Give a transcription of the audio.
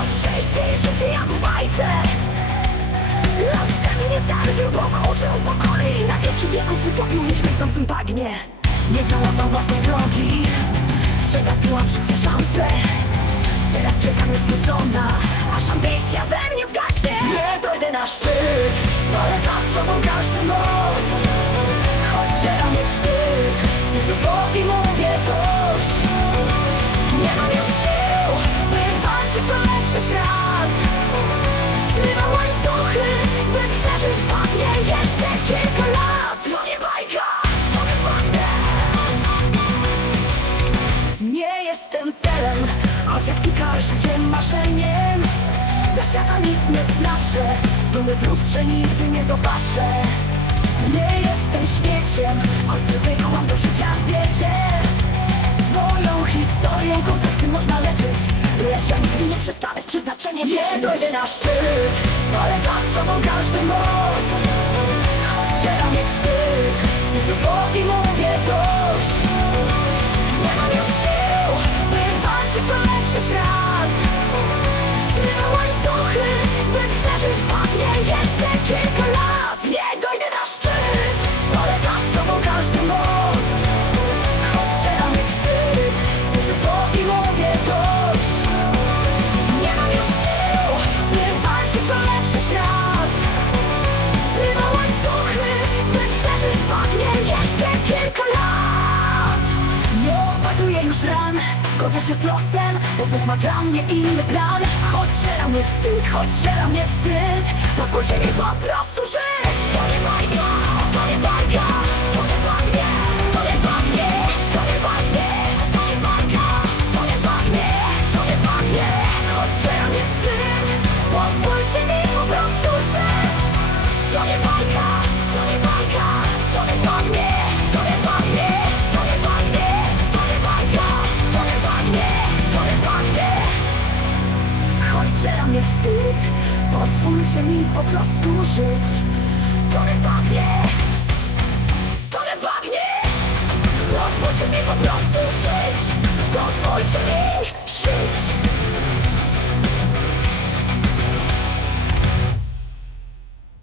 I życie jak w bajce. Los mnie zabił, bo oczy pokory. I na wieki wieków utopił mnie śmierdzącym bagnie. Nie znalazłam własnej drogi. Przegapiłam wszystkie szanse. Teraz czekam niestrudzona Aż ambicja we mnie zgaśnie. Nie dojdę na szczyt. Spalę za sobą każdy jestem selem, choć jak Pika życiem marzeniem. Dla świata nic nie znaczę, dumy w lustrze nigdy nie zobaczę. Nie jestem śmieciem, choć zwykłam do życia w biecie Moją historią kompleksy można leczyć Lecz ja nigdy nie przestanę w przeznaczenie Nie dojdę na szczyt, spalę za sobą każdy most. Choć zdziera mnie wstyd, Syzyfowi już ran, godzę się z losem Bo Bóg ma dla mnie inny plan. Choć żera mnie wstyd, choć żera mnie wstyd. Pozwólcie mi po prostu żyć. To nie bajka, to nie bajka To nie to nie To nie to nie bajka To nie to nie wstyd. Pozwólcie mi po prostu żyć. To nie bajka, to nie bajka, to nie bagnie, wstyd, pozwólcie mi po prostu żyć. To nie bagnie, to nie bagnie, pozwólcie mi po prostu żyć. Pozwólcie mi.